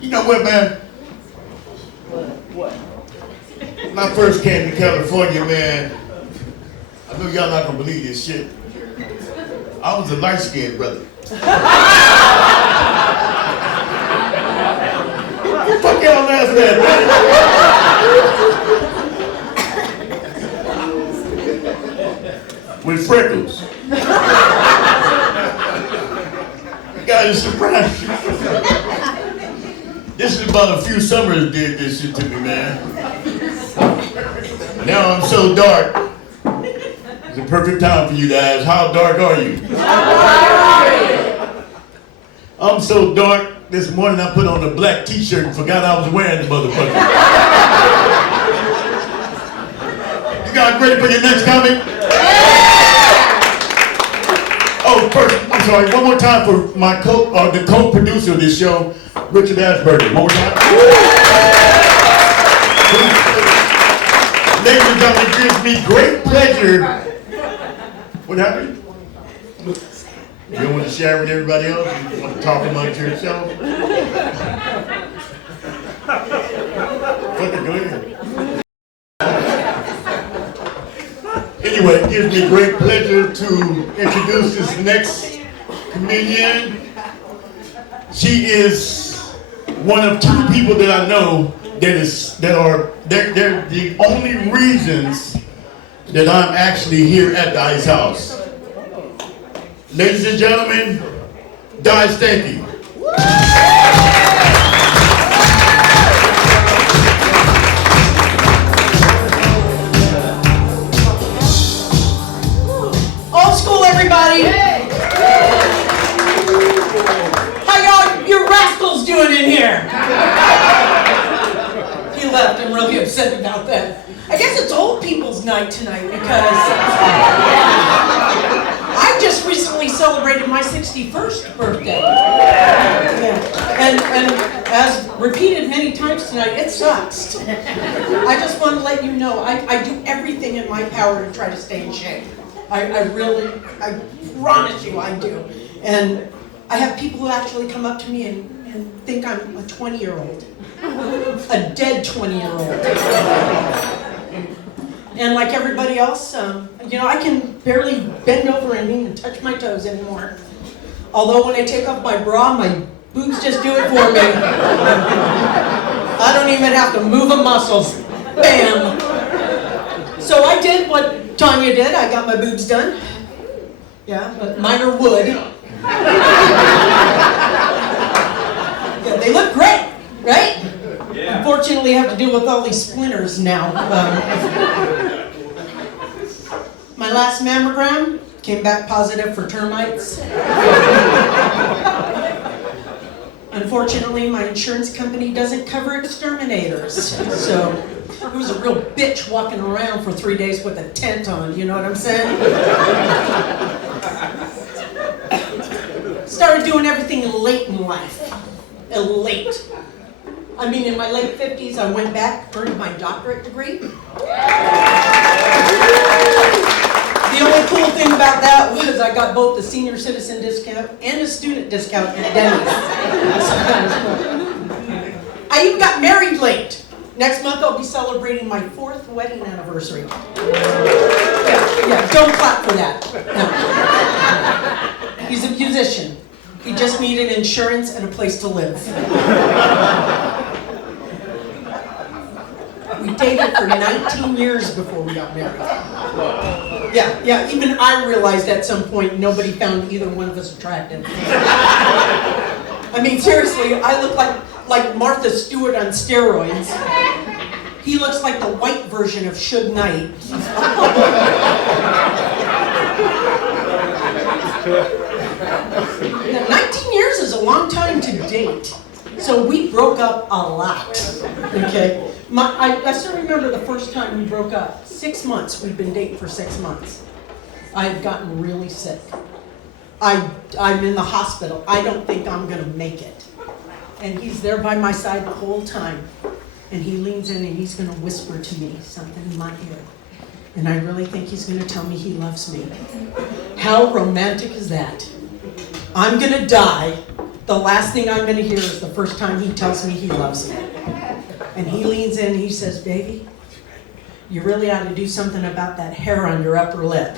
You know what, man? What? When I first came to California, man, I know y'all not gonna believe this shit. I was a light-skinned brother. What the fuck y'all laughing at, man? With freckles. God is surprised. This is about a few summers did this shit to me, man. Now I'm so dark. It's a perfect time for you to ask, how dark are you? I'm so dark, this morning I put on a black t-shirt and forgot I was wearing the motherfucker. You guys ready for your next comment? Oh, first, I'm sorry, one more time for my the co-producer of this show, Richard Asperger. One more time. Ladies and gentlemen, it gives me great pleasure. What happened? You don't want to share with everybody else? You want to talk amongst yourself? Fucking go ahead. Anyway, it gives me great pleasure to introduce this next comedian. She is one of two people that I know they're the only reasons that I'm actually here at the Ice House. Ladies and gentlemen, Die Stanky. Old school, everybody. How y'all, you rascals, doing in here? He left. I'm really upset about that. I guess it's old people's night tonight because I just recently celebrated my 61st birthday. Yeah. And as repeated many times tonight, it sucks. I just want to let you know, I do everything in my power to try to stay in shape. I promise you I do. And I have people who actually come up to me and think I'm a 20-year-old. A dead 20-year-old. And like everybody else, you know, I can barely bend over and even touch my toes anymore. Although when I take off my bra, my boobs just do it for me. I don't even have to move a muscle. Bam! So I did what Tanya did. I got my boobs done. Yeah, but mine are wood. Yeah, they look great, right? Yeah. Unfortunately, I have to deal with all these splinters now. My last mammogram came back positive for termites. Unfortunately, my insurance company doesn't cover exterminators. So it was a real bitch walking around for 3 days with a tent on, you know what I'm saying? Started doing everything late in life. Late. I mean, in my late 50s, I went back, earned my doctorate degree. The only cool thing about that was I got both the senior citizen discount and a student discount at Denny's. I even got married late. Next month, I'll be celebrating my 4th wedding anniversary. Yeah, don't clap for that. No. He's a musician. He just needed insurance and a place to live. We dated for 19 years before we got married. Yeah, even I realized at some point nobody found either one of us attractive. I mean, seriously, I look like Martha Stewart on steroids. He looks like the white version of Suge Knight. 19 years is a long time to date. So we broke up a lot, okay? I still remember the first time we broke up. 6 months, we'd been dating for 6 months. I had gotten really sick. I'm in the hospital. I don't think I'm gonna make it. And he's there by my side the whole time. And he leans in and he's gonna whisper to me something in my ear. And I really think he's going to tell me he loves me. How romantic is that? I'm going to die. The last thing I'm going to hear is the first time he tells me he loves me. And he leans in and he says, baby, you really ought to do something about that hair on your upper lip.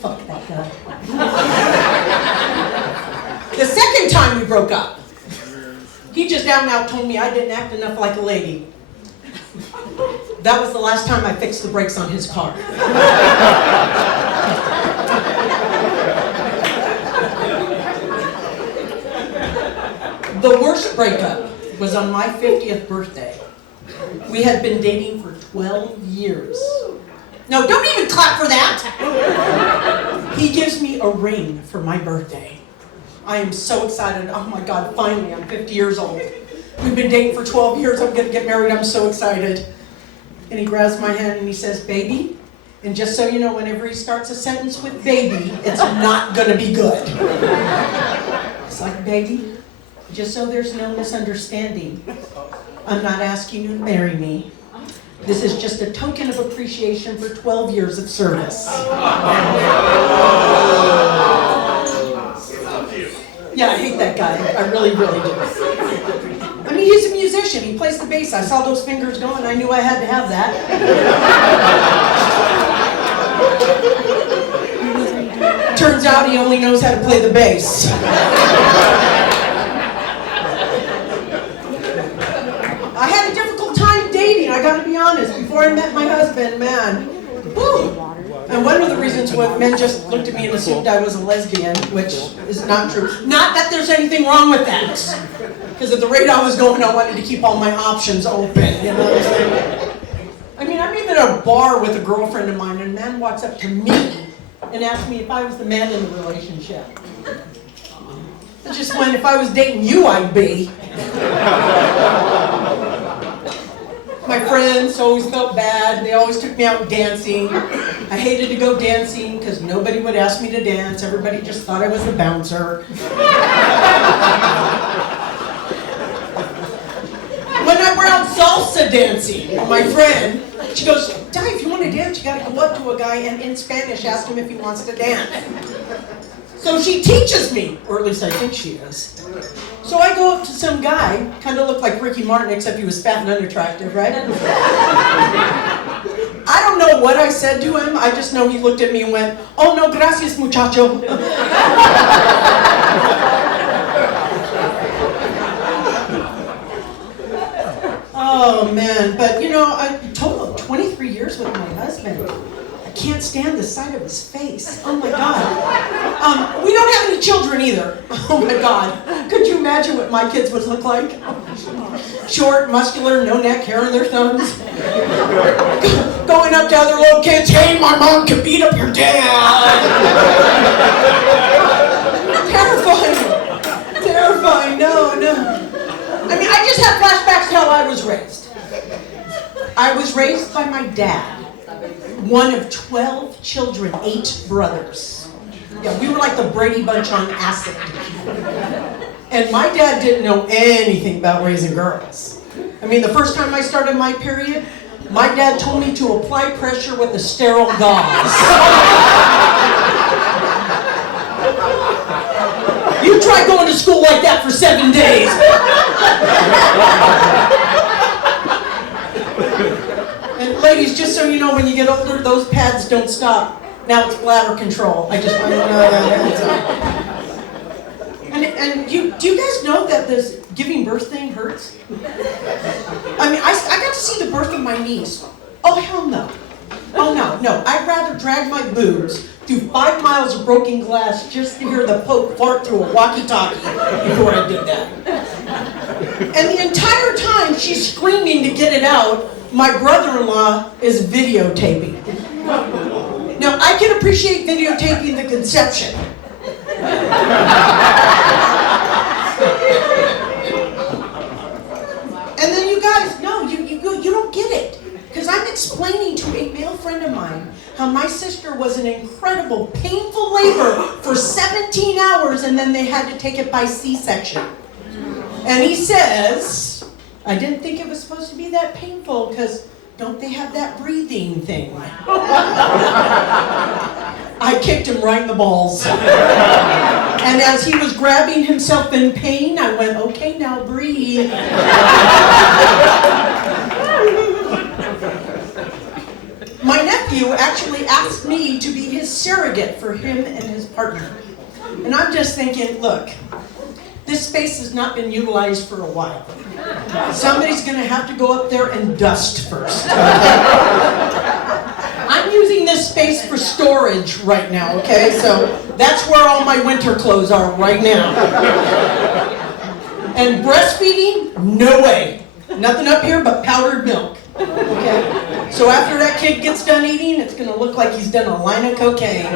Fuck that guy. The second time we broke up, he just out and out told me I didn't act enough like a lady. That was the last time I fixed the brakes on his car. The worst breakup was on my 50th birthday. We had been dating for 12 years. No, don't even clap for that! He gives me a ring for my birthday. I am so excited. Oh my God, finally, I'm 50 years old. We've been dating for 12 years. I'm going to get married. I'm so excited. And he grabs my hand and he says, baby. And just so you know, whenever he starts a sentence with baby, it's not going to be good. It's like, baby, just so there's no misunderstanding, I'm not asking you to marry me. This is just a token of appreciation for 12 years of service. Yeah, I hate that guy. I really, really do. I mean, he's a musician. He plays the bass. I saw those fingers going. I knew I had to have that. Turns out he only knows how to play the bass. I had a difficult time dating, I gotta be honest, before I met my husband, man. Woo! And one of the reasons why men just looked at me and assumed I was a lesbian, which is not true. Not that there's anything wrong with that. Because at the rate I was going, I wanted to keep all my options open, you know what I'm saying? I mean, I'm even at a bar with a girlfriend of mine, and a man walks up to me and asks me if I was the man in the relationship. I just went, if I was dating you, I'd be. My friends always felt bad. They always took me out dancing. I hated to go dancing because nobody would ask me to dance. Everybody just thought I was the bouncer. When I were out salsa dancing with my friend, she goes, Di, if you want to dance, you got to go up to a guy and in Spanish ask him if he wants to dance. So she teaches me, or at least I think she is. So I go up to some guy, kind of looked like Ricky Martin, except he was fat and unattractive, right? I don't know what I said to him. I just know he looked at me and went, oh no, gracias, muchacho. Oh man, but you know, a total of 23 years with my husband. I can't stand the sight of his face. Oh my God. We don't have any children either. Oh my God. Could you imagine what my kids would look like? Short, muscular, no neck, hair on their thumbs. Going up to other little kids, hey, my mom can beat up your dad. Terrifying. Terrifying. No. I mean, I just have flashbacks to how I was raised. I was raised by my dad. One of 12 children, 8 brothers. Yeah, we were like the Brady Bunch on acid. And my dad didn't know anything about raising girls. I mean, the first time I started my period, my dad told me to apply pressure with a sterile gauze. You try going to school like that for 7 days. And ladies, just so you know, when you get older, those pads don't stop. Now it's bladder control. I just want you to know that. And do you guys know that this giving birth thing hurts? I mean, I got to see the birth of my niece. Oh, hell no. Oh, no. I'd rather drag my boobs through 5 miles of broken glass just to hear the Pope fart through a walkie-talkie before I did that. And the entire time she's screaming to get it out, my brother-in-law is videotaping. Now, I can appreciate videotaping the conception. And then you guys, no, you don't get it. Because I'm explaining to a male friend of mine how my sister was in incredible, painful labor for 17 hours and then they had to take it by C-section. And he says, I didn't think it was supposed to be that painful because don't they have that breathing thing? I kicked him right in the balls. And as he was grabbing himself in pain, I went, okay, now breathe. My nephew actually asked me to be his surrogate for him and his partner. And I'm just thinking, look, this space has not been utilized for a while. Somebody's going to have to go up there and dust first. Okay? I'm using this space for storage right now, okay? So that's where all my winter clothes are right now. And breastfeeding? No way. Nothing up here but powdered milk. Okay? So after that kid gets done eating, it's going to look like he's done a line of cocaine.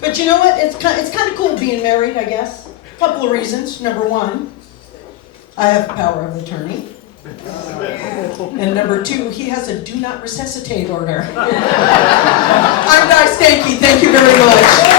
But you know what? It's kind of cool being married, I guess. A couple of reasons. Number one, I have power of attorney. And number two, he has a do not resuscitate order. I'm Di Stanky. Thank you very much.